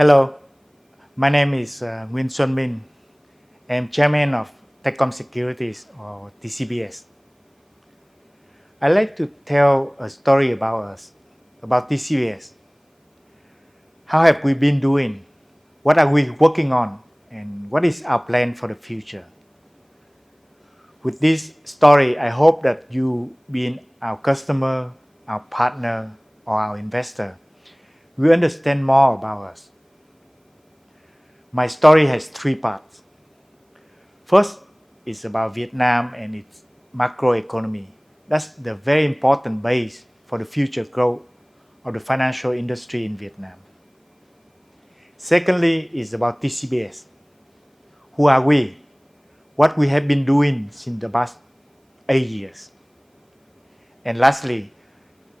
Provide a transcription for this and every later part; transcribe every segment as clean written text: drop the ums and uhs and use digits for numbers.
Hello, my name is Nguyen Xuan Minh. I am chairman of Techcom Securities or TCBS. I'd like to tell a story about us, about TCBS. How have we been doing? What are we working on? And what is our plan for the future? With this story, I hope that you, being our customer, our partner, or our investor, will understand more about us. My story has three parts. First is about Vietnam and its macroeconomy. That's the very important base for the future growth of the financial industry in Vietnam. Secondly is about TCBS. Who are we? What we have been doing since the past 8 years. And lastly,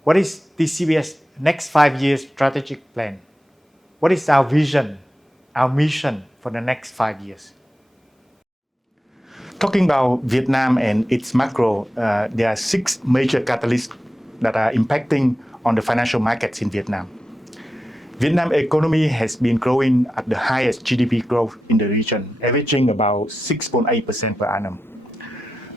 what is TCBS next 5 years strategic plan? What is our vision, our mission for the next 5 years? Talking about Vietnam and its macro, there are 6 major catalysts that are impacting on the financial markets in Vietnam. Vietnam economy has been growing at the highest GDP growth in the region, averaging about 6.8% per annum.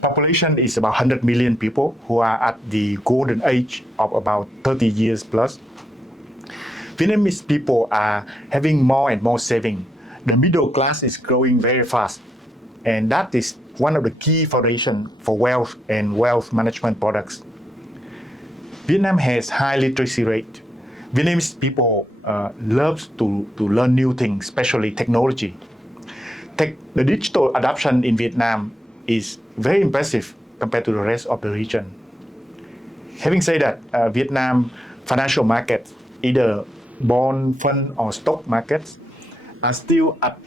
Population is about 100 million people who are at the golden age of about 30 years plus. Vietnamese people are having more and more saving. The middle class is growing very fast, and that is one of the key foundations for wealth and wealth management products. Vietnam has high literacy rate. Vietnamese people love to learn new things, especially technology. The digital adoption in Vietnam is very impressive compared to the rest of the region. Having said that, Vietnam financial markets, either bond, fund, or stock markets, are still at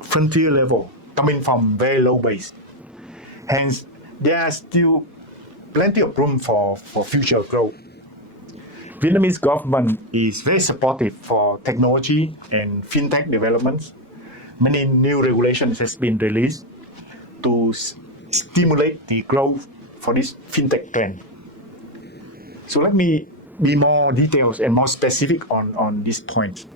frontier level, coming from very low base. Hence, there are still plenty of room for future growth. Vietnamese government is very supportive for technology and fintech developments. Many new regulations has been released to stimulate the growth for this fintech trend. So let me be more detailed and more specific on this point.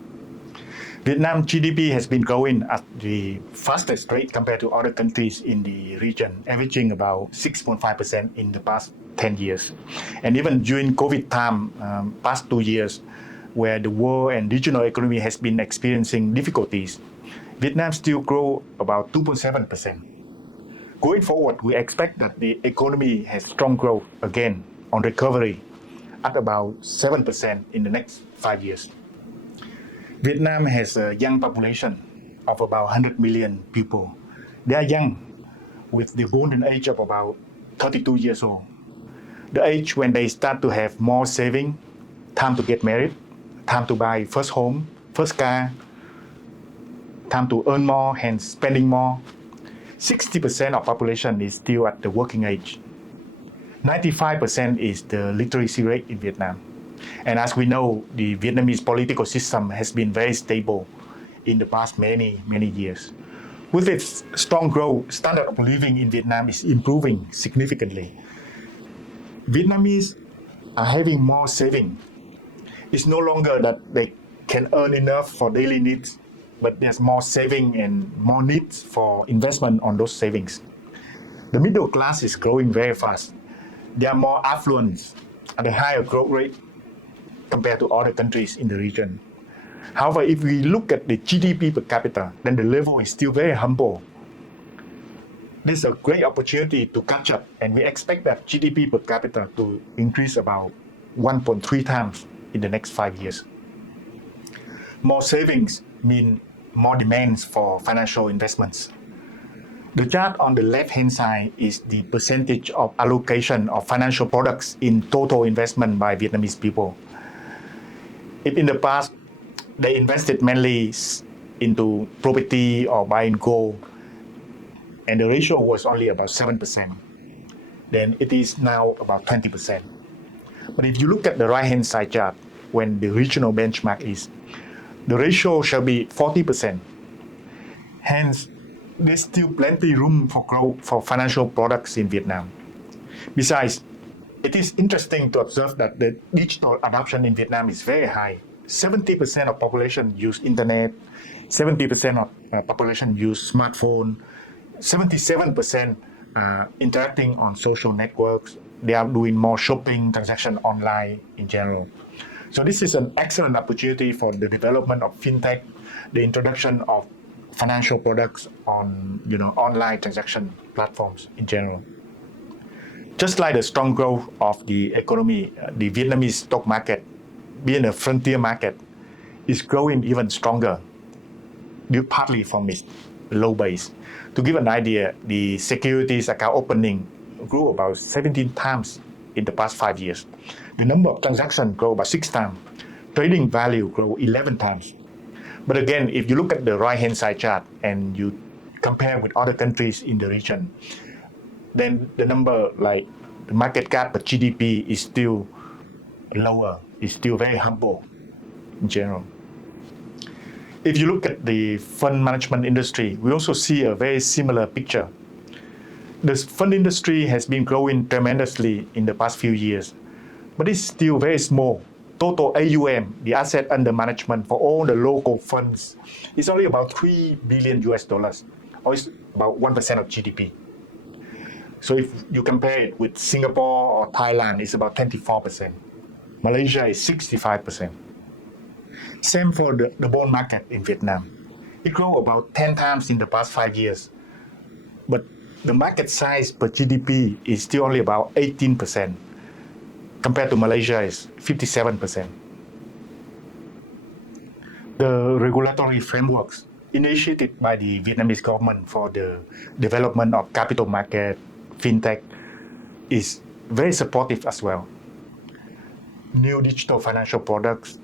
Vietnam GDP has been growing at the fastest rate compared to other countries in the region, averaging about 6.5% in the past 10 years. And even during COVID time, past 2 years, where the world and regional economy has been experiencing difficulties, Vietnam still grow about 2.7%. Going forward, we expect that the economy has strong growth again on recovery at about 7% in the next 5 years. Vietnam has a young population of about 100 million people. They are young, with the golden age of about 32 years old. The age when they start to have more saving, time to get married, time to buy first home, first car, time to earn more, hence spending more. 60% of population is still at the working age. 95% is the literacy rate in Vietnam. And as we know, the Vietnamese political system has been very stable in the past many years. With its strong growth, standard of living in Vietnam is improving significantly. Vietnamese are having more saving. It's no longer that they can earn enough for daily needs, but there's more saving and more needs for investment on those savings. The middle class is growing very fast. They are more affluent at a higher growth rate compared to other countries in the region. However, if we look at the GDP per capita, then the level is still very humble. This is a great opportunity to catch up, and we expect that GDP per capita to increase about 1.3 times in the next 5 years. More savings mean more demands for financial investments. The chart on the left-hand side is the percentage of allocation of financial products in total investment by Vietnamese people. If in the past they invested mainly into property or buying gold, and the ratio was only about 7%, then it is now about 20%. But if you look at the right-hand side chart, when the regional benchmark is, the ratio shall be 40%. Hence, there's still plenty room for growth for financial products in Vietnam. Besides, it is interesting to observe that the digital adoption in Vietnam is very high, 70% of population use internet, 70% of population use smartphone, 77% interacting on social networks. They are doing more shopping transaction online in general. So this is an excellent opportunity for the development of fintech, the introduction of financial products on online transaction platforms in general. Just like the strong growth of the economy, the Vietnamese stock market, being a frontier market, is growing even stronger, due partly from its low base. To give an idea, the securities account opening grew about 17 times in the past 5 years. The number of transactions grew about 6 times. Trading value grew 11 times. But again, if you look at the right-hand side chart and you compare with other countries in the region, then the number, like the market cap per GDP, is still lower, is still very humble in general. If you look at the fund management industry, we also see a very similar picture. The fund industry has been growing tremendously in the past few years, but it's still very small. Total AUM, the asset under management for all the local funds, is only about $3 billion, or it's about 1% of GDP. So if you compare it with Singapore or Thailand, it's about 24%. Malaysia is 65%. Same for the bond market in Vietnam. It grew about 10 times in the past 5 years. But the market size per GDP is still only about 18%. Compared to Malaysia is 57%. The regulatory frameworks initiated by the Vietnamese government for the development of capital market, fintech, is very supportive as well. New digital financial products,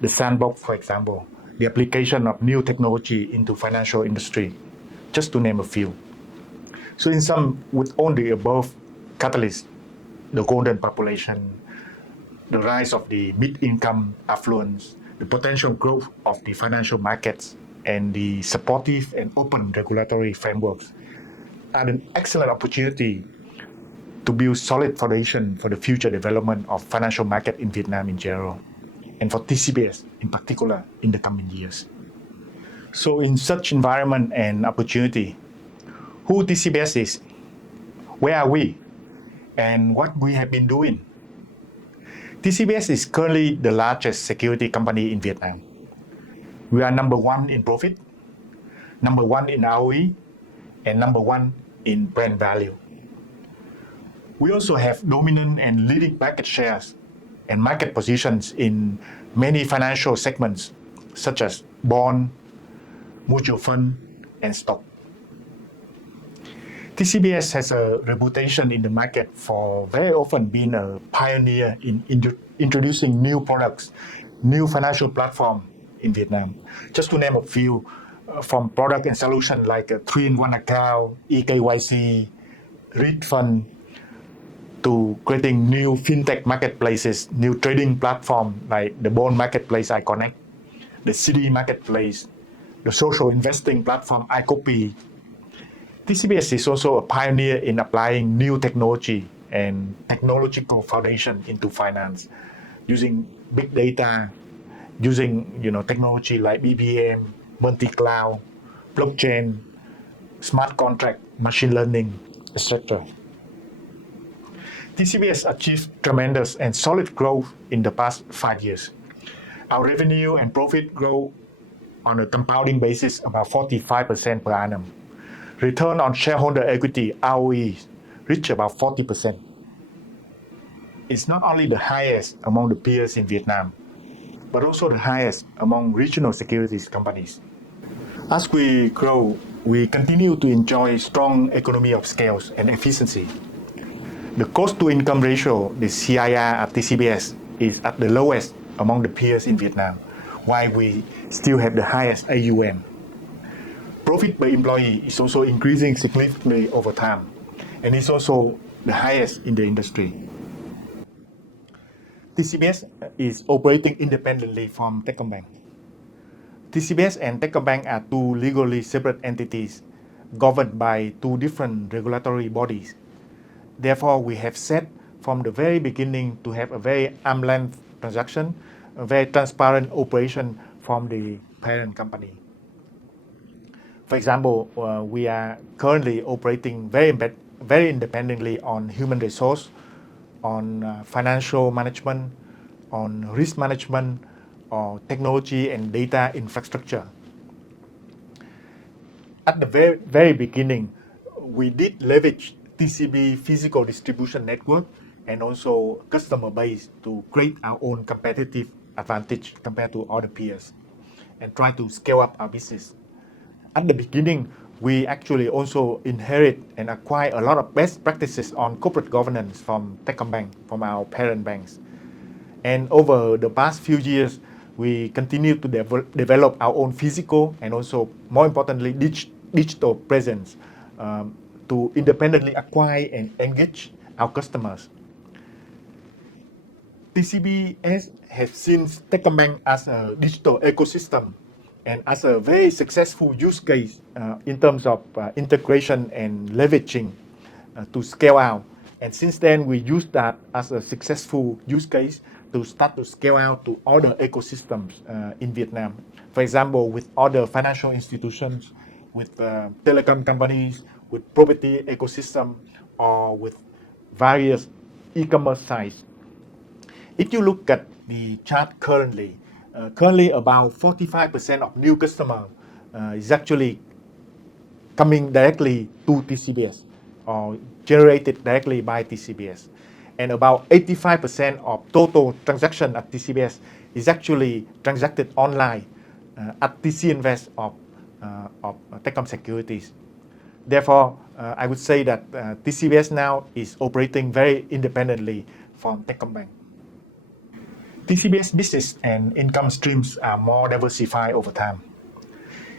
the sandbox, for example, the application of new technology into financial industry, just to name a few. So in sum, with all the above catalysts, the golden population, the rise of the mid-income affluence, the potential growth of the financial markets, and the supportive and open regulatory frameworks are an excellent opportunity to build solid foundation for the future development of financial market in Vietnam in general, and for TCBS in particular in the coming years. So in such environment and opportunity, who TCBS is, where are we, and what we have been doing? TCBS is currently the largest security company in Vietnam. We are number 1 in profit, number 1 in ROE, and number 1 in brand value. We also have dominant and leading market shares and market positions in many financial segments, such as bond, mutual fund, and stock. TCBS has a reputation in the market for very often being a pioneer in introducing new products, new financial platform in Vietnam. Just to name a few, from product and solution like a 3-in-1 account, eKYC, REIT fund, to creating new fintech marketplaces, new trading platform like the bond marketplace iConnect, the CD marketplace, the social investing platform iCopy. TCBS is also a pioneer in applying new technology and technological foundation into finance, using big data, using technology like BBM, multi-cloud, blockchain, smart contract, machine learning, etc. TCBS achieved tremendous and solid growth in the past 5 years. Our revenue and profit grow on a compounding basis about 45% per annum. Return on shareholder equity, ROE, reached about 40%. It's not only the highest among the peers in Vietnam, but also the highest among regional securities companies. As we grow, we continue to enjoy strong economy of scales and efficiency. The cost-to-income ratio, the CIR at TCBS, is at the lowest among the peers in Vietnam, while we still have the highest AUM. Profit per employee is also increasing significantly over time, and is also the highest in the industry. TCBS is operating independently from Techcom Bank. TCBS and Techcom Bank are two legally separate entities governed by two different regulatory bodies. Therefore, we have set from the very beginning to have a very arm's length transaction, a very transparent operation from the parent company. For example, we are currently operating very independently on human resource, on financial management, on risk management, or technology and data infrastructure. At the very beginning, we did leverage TCB physical distribution network and also customer base to create our own competitive advantage compared to other peers and try to scale up our business. At the beginning, we actually also inherit and acquire a lot of best practices on corporate governance from Techcom Bank, from our parent banks. And over the past few years, we continue to develop our own physical and also, more importantly, digital presence to independently acquire and engage our customers. TCBS has seen Techcom Bank as a digital ecosystem and as a very successful use case in terms of integration and leveraging to scale out. And since then, we use that as a successful use case to start to scale out to other ecosystems in Vietnam. For example, with other financial institutions, with telecom companies, with property ecosystem, or with various e-commerce sites. If you look at the chart currently about 45% of new customer is actually coming directly to TCBS or generated directly by TCBS. And about 85% of total transaction at TCBS is actually transacted online at TC Invest of Techcom Securities. Therefore, I would say that TCBS now is operating very independently from Techcom Bank. TCBS business and income streams are more diversified over time.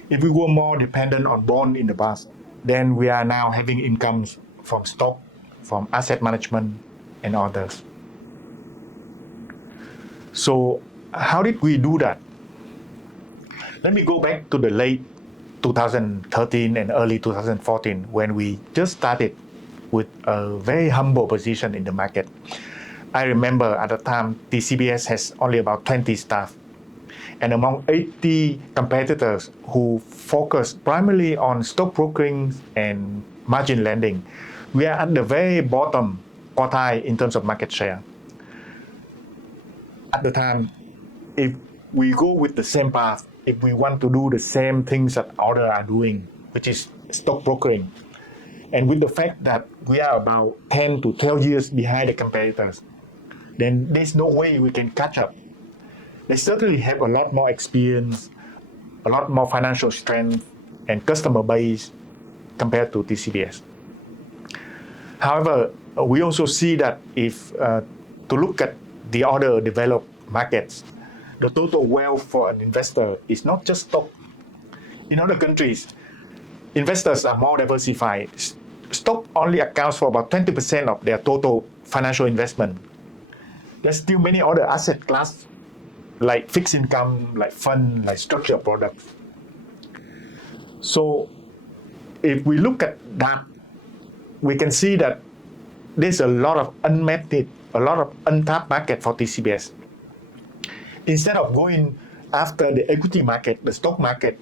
If we were more dependent on bond in the past, then we are now having incomes from stock, from asset management, and others. So how did we do that? Let me go back to the late 2013 and early 2014 when we just started with a very humble position in the market. I remember at the time TCBS has only about 20 staff. And among 80 competitors who focus primarily on stock brokering and margin lending, we are at the very bottom quartile in terms of market share. At the time, if we go with the same path, if we want to do the same things that others are doing, which is stock brokering, and with the fact that we are about 10 to 12 years behind the competitors, then there's no way we can catch up. They certainly have a lot more experience, a lot more financial strength, and customer base compared to TCBS. However, we also see that if to look at the other developed markets, the total wealth for an investor is not just stock. In other countries, investors are more diversified. Stock only accounts for about 20% of their total financial investment. There's still many other asset classes like fixed income, like fund, like structured products. So if we look at that, we can see that there's a lot of unmet need, a lot of untapped market for TCBS. Instead of going after the equity market, the stock market,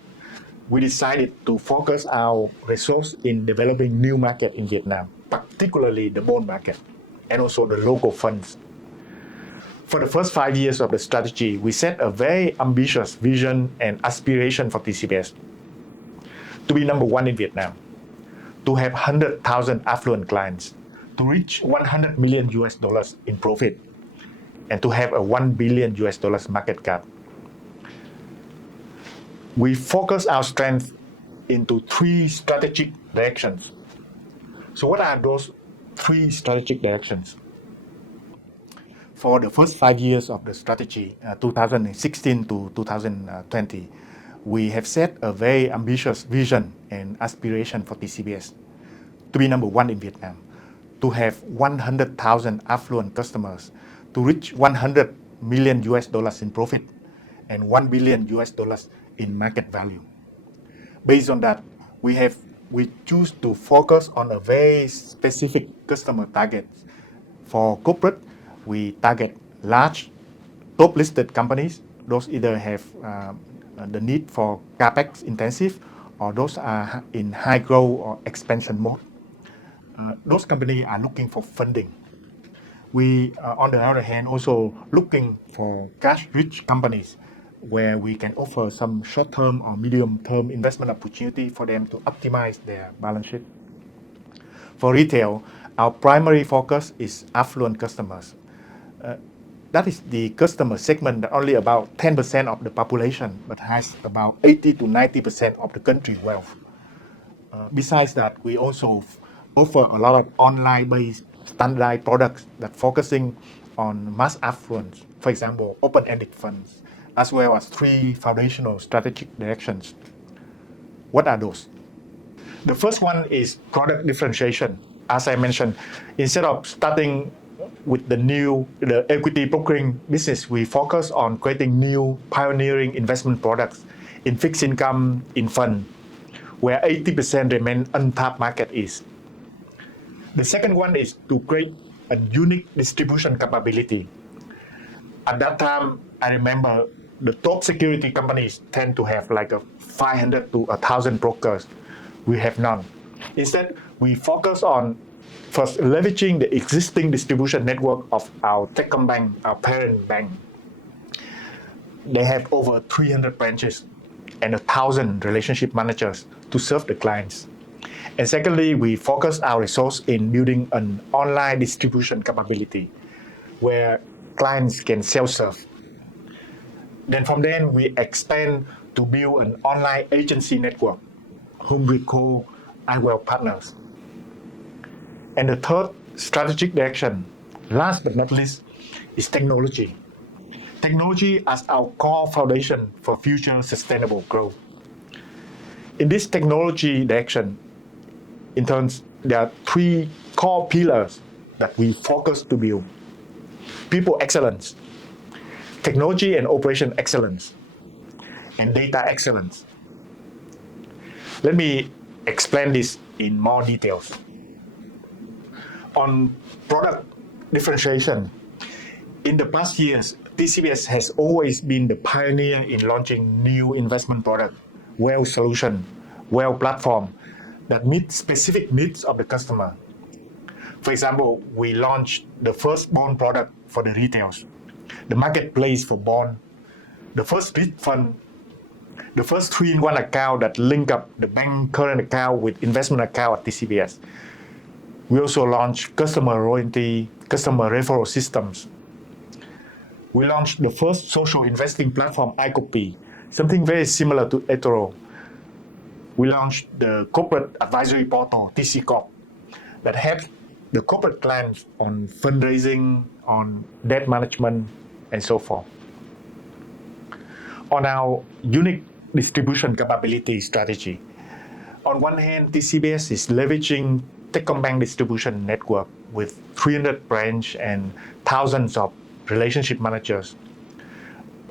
we decided to focus our resource in developing new market in Vietnam, particularly the bond market and also the local funds. For the first 5 years of the strategy, we set a very ambitious vision and aspiration for TCBS to be number one in Vietnam, to have 100,000 affluent clients, to reach $100 million in profit, and to have a $1 billion market cap. We focus our strength into 3 strategic directions. So what are those 3 strategic directions? For the first 5 years of the strategy, 2016 to 2020, we have set a very ambitious vision and aspiration for TCBS to be number one in Vietnam, to have 100,000 affluent customers, to reach $100 million in profit, and $1 billion in market value. Based on that, we choose to focus on a very specific customer target. For corporate, we target large top listed companies, those either have the need for capex intensive, or those are in high growth or expansion mode. Those companies are looking for funding. We, on the other hand, also looking for cash-rich companies where we can offer some short-term or medium-term investment opportunity for them to optimize their balance sheet. For retail, our primary focus is affluent customers. That is the customer segment that only about 10% of the population, but has about 80 to 90% of the country wealth. Besides that, we also offer a lot of online-based standardized products that focusing on mass affluence, for example, open-ended funds, as well as 3 foundational strategic directions. What are those? The first one is product differentiation. As I mentioned, instead of starting with the equity brokering business, we focus on creating new pioneering investment products in fixed income, in fund, where 80% remain untapped market is. The second one is to create a unique distribution capability. At that time, I remember the top security companies tend to have like 500 to 1,000 brokers. We have none. Instead, we focus on first leveraging the existing distribution network of our Techcom Bank, our parent bank. They have over 300 branches and 1,000 relationship managers to serve the clients. And secondly, we focus our resource in building an online distribution capability where clients can self-serve. Then from there, we expand to build an online agency network, whom we call iWealth Partners. And the third strategic direction, last but not least, is technology. Technology as our core foundation for future sustainable growth. In this technology direction, in turns, there are 3 core pillars that we focus to build. People excellence, technology and operation excellence, and data excellence. Let me explain this in more details. On product differentiation, in the past years, TCBS has always been the pioneer in launching new investment product, wealth solution, wealth platform that meet specific needs of the customer. For example, we launched the first bond product for the retails, the marketplace for bond, the first REIT fund, the first 3-in-1 account that link up the bank current account with investment account at TCBS. We also launched customer loyalty, customer referral systems. We launched the first social investing platform, iCopy, something very similar to eToro. We launched the corporate advisory portal, TC Corp, that helps the corporate clients on fundraising, on debt management, and so forth. On our unique distribution capability strategy, on one hand, TCBS is leveraging Techcom Bank distribution network with 300 branch and thousands of relationship managers.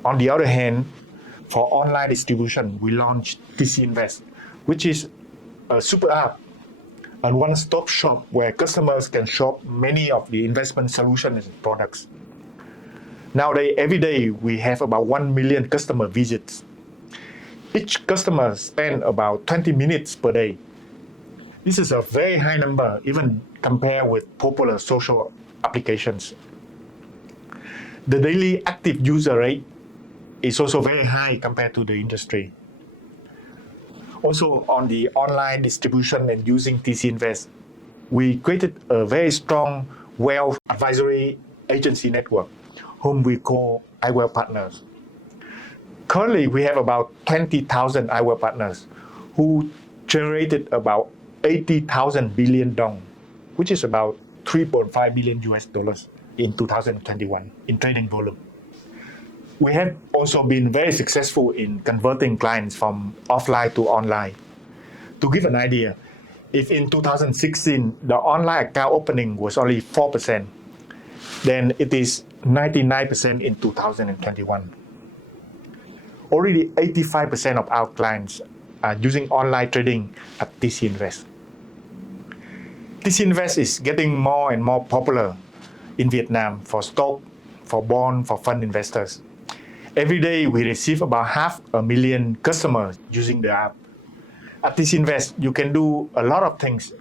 On the other hand, for online distribution, we launched TC Invest, which is a super app, a one-stop shop where customers can shop many of the investment solutions and products. Nowadays, every day, we have about 1 million customer visits. Each customer spends about 20 minutes per day. This is a very high number, even compared with popular social applications. The daily active user rate is also very high compared to the industry. Also, on the online distribution and using TC Invest, we created a very strong wealth advisory agency network, whom we call iWealth Partners. Currently, we have about 20,000 iWealth Partners who generated about 80,000 billion dong, which is about $3.5 billion in 2021 in trading volume. We have also been very successful in converting clients from offline to online. To give an idea, if in 2016 the online account opening was only 4%, then it is 99% in 2021. Already 85% of our clients are using online trading at TC Invest. TC Invest is getting more and more popular in Vietnam for stock, for bond for fund investors. Every day we receive about 500,000 customers using the app. At this Invest, you can do a lot of things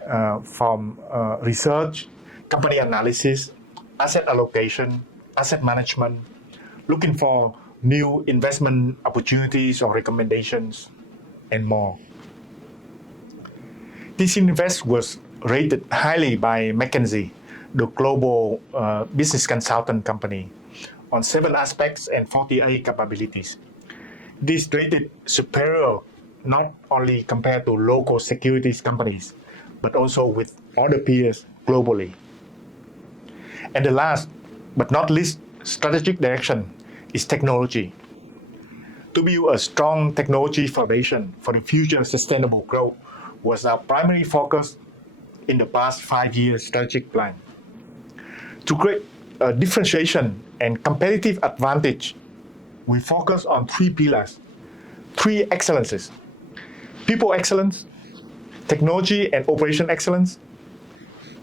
from research, company analysis, asset allocation, asset management, looking for new investment opportunities or recommendations, and more. TC Invest was rated highly by McKinsey, the global business consultant company, on 7 aspects and 48 capabilities. This rated superior not only compared to local securities companies, but also with other peers globally. And the last but not least strategic direction is technology. To build a strong technology foundation for the future sustainable growth was our primary focus in the past 5-year strategic plan. To create a differentiation and competitive advantage, we focus on 3 pillars, 3 excellences: people excellence, technology and operation excellence,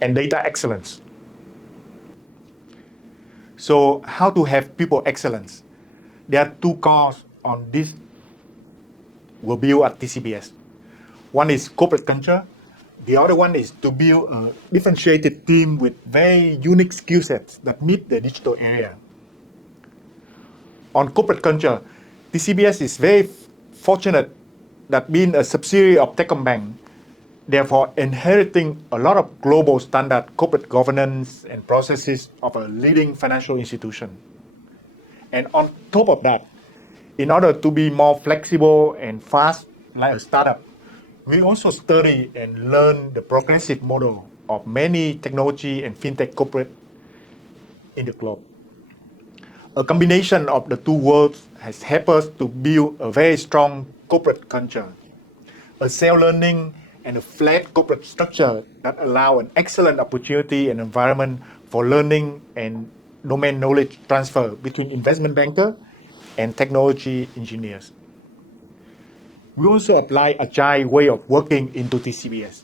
and data excellence. So how to have people excellence? There are 2 cores on this we'll build at TCBS. One is corporate culture. The other one is to build a differentiated team with very unique skill sets that meet the digital area. On corporate culture, TCBS is very fortunate that being a subsidiary of Techcom Bank, therefore inheriting a lot of global standard corporate governance and processes of a leading financial institution. And on top of that, in order to be more flexible and fast like a startup, we also study and learn the progressive model of many technology and fintech corporate in the globe. A combination of the 2 worlds has helped us to build a very strong corporate culture, a self-learning and a flat corporate structure that allow an excellent opportunity and environment for learning and domain knowledge transfer between investment banker and technology engineers. We also apply agile way of working into TCBS.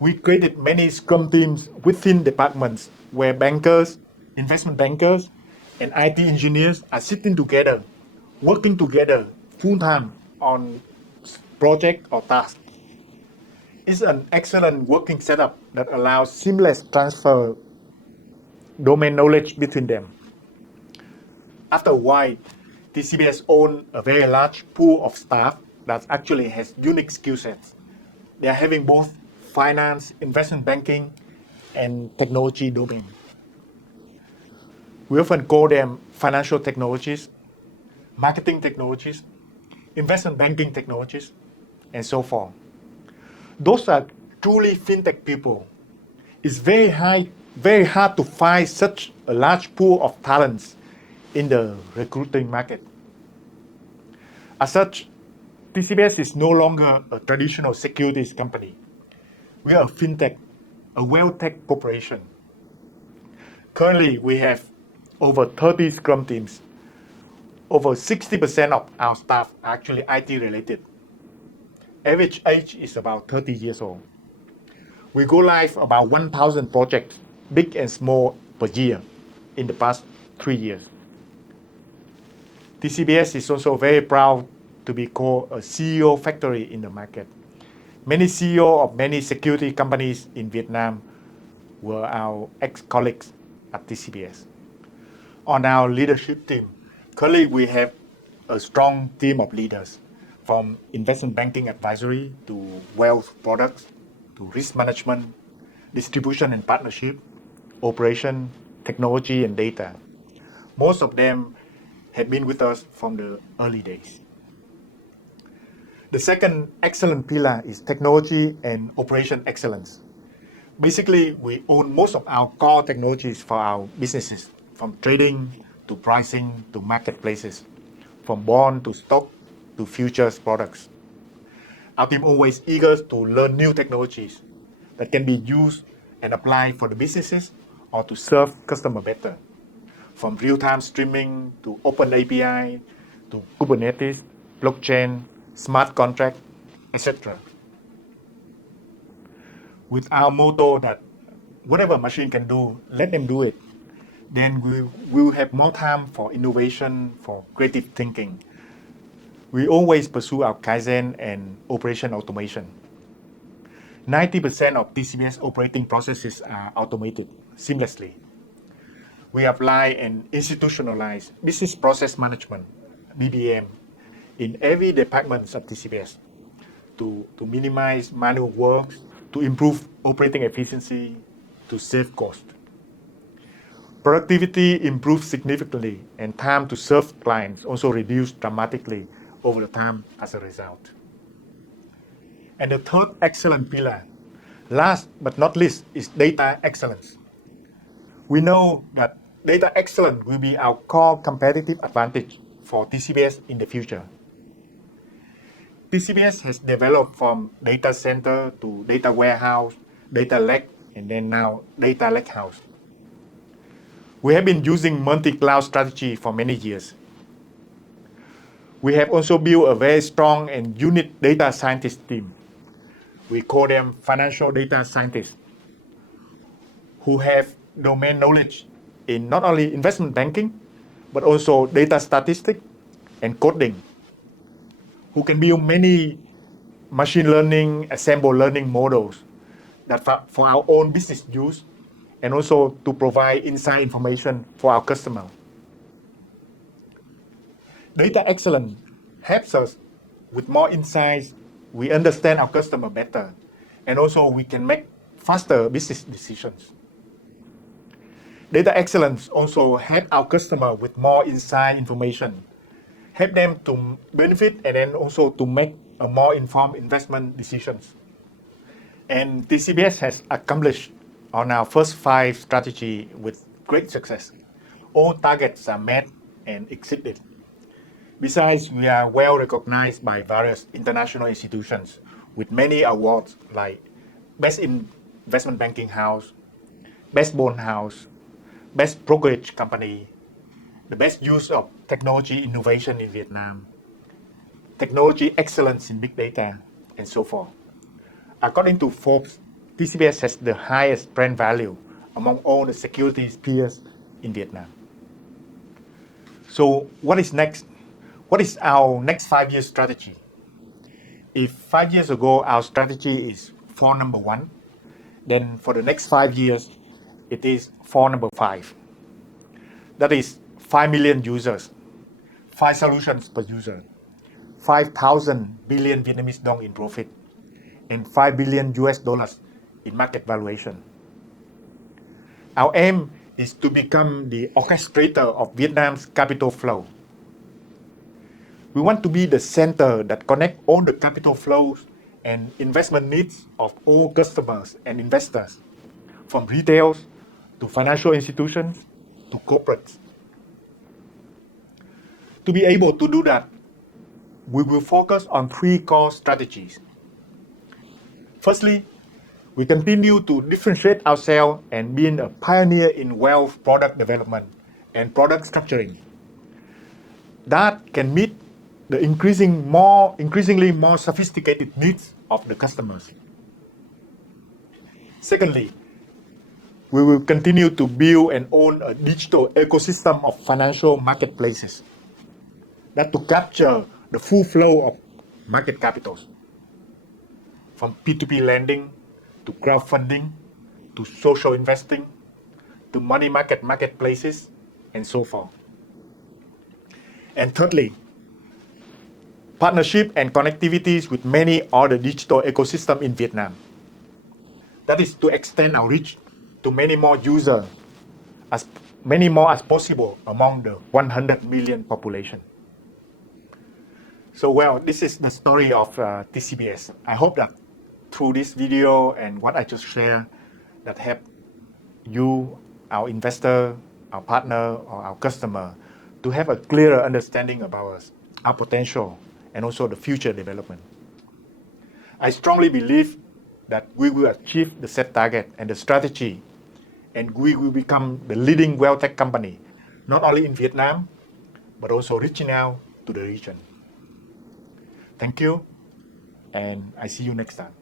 We created many scrum teams within departments where bankers, investment bankers, and IT engineers are sitting together, working together full-time on project or task. It's an excellent working setup that allows seamless transfer domain knowledge between them. After a while, TCBS owns a very large pool of staff that actually has unique skill sets. They are having both finance, investment banking, and technology domain. We often call them financial technologies, marketing technologies, investment banking technologies, and so forth. Those are truly fintech people. It's very hard to find such a large pool of talents in the recruiting market. As such, TCBS is no longer a traditional securities company. We are a fintech, a Wealthtech corporation. Currently, we have over 30 scrum teams. Over 60% of our staff are actually IT related. Average age is about 30 years old. We go live about 1,000 projects, big and small, per year in the past 3 years. TCBS is also very proud to be called a CEO factory in the market. Many CEOs of many security companies in Vietnam were our ex-colleagues at TCBS. On our leadership team, currently we have a strong team of leaders, from investment banking advisory to wealth products to risk management, distribution and partnership, operation, technology and data. Most of them have been with us from the early days. The second excellent pillar is technology and operation excellence. Basically, we own most of our core technologies for our businesses, from trading to pricing to marketplaces, from bond to stock to futures products. Our team always eager to learn new technologies that can be used and applied for the businesses or to serve customer better, from real-time streaming to open API to Kubernetes, blockchain, smart contract, etc. With our motto that whatever machine can do, let them do it, then we will have more time for innovation, for creative thinking. We always pursue our Kaizen and operation automation. 90% of TCBS operating processes are automated seamlessly. We apply and institutionalize business process management, BPM, in every department of TCBS to minimize manual work, to improve operating efficiency, to save cost. Productivity improves significantly and time to serve clients also reduced dramatically over the time as a result. And the third excellent pillar, last but not least, is data excellence. We know that data excellence will be our core competitive advantage for TCBS in the future. TCBS has developed from data center to data warehouse, data lake, and then now data lakehouse. We have been using multi-cloud strategy for many years. We have also built a very strong and unique data scientist team. We call them financial data scientists who have domain knowledge in not only investment banking, but also data statistics and coding, who can build many machine learning, assemble learning models that for our own business use, and also to provide inside information for our customer. Data excellence helps us with more insights. We understand our customer better, and also we can make faster business decisions. Data excellence also help our customer with more inside information, help them to benefit and then also to make a more informed investment decisions. And TCBS has accomplished on our first 5 strategy with great success. All targets are met and exceeded. Besides, we are well recognized by various international institutions with many awards like Best Investment Banking House, Best Bond House, Best Brokerage Company, the best use of technology innovation in Vietnam, technology excellence in big data, and so forth. According to Forbes, TCBS has the highest brand value among all the securities peers in Vietnam. So what is next? What is our next 5-year strategy? If 5 years ago our strategy is for number 1, then for the next 5 years, it is for number 5. That is 5 million users, 5 solutions per user, 5,000 billion Vietnamese dong in profit, and $5 billion in market valuation. Our aim is to become the orchestrator of Vietnam's capital flow. We want to be the center that connects all the capital flows and investment needs of all customers and investors, from retails to financial institutions to corporates. To be able to do that, we will focus on 3 core strategies. Firstly, we continue to differentiate ourselves and being a pioneer in wealth product development and product structuring that can meet the increasingly more sophisticated needs of the customers. Secondly, we will continue to build and own a digital ecosystem of financial marketplaces that to capture the full flow of market capitals, from P2P lending to crowdfunding to social investing to money market marketplaces and so forth. And thirdly, partnership and connectivities with many other digital ecosystems in Vietnam. That is to extend our reach to many more users, as many more as possible among the 100 million population. So well, this is the story of TCBS. I hope that through this video and what I just shared, that help you, our investor, our partner, or our customer to have a clearer understanding about our potential and also the future development. I strongly believe that we will achieve the set target and the strategy, and we will become the leading Wealthtech company, not only in Vietnam, but also reaching out to the region. Thank you, and I see you next time.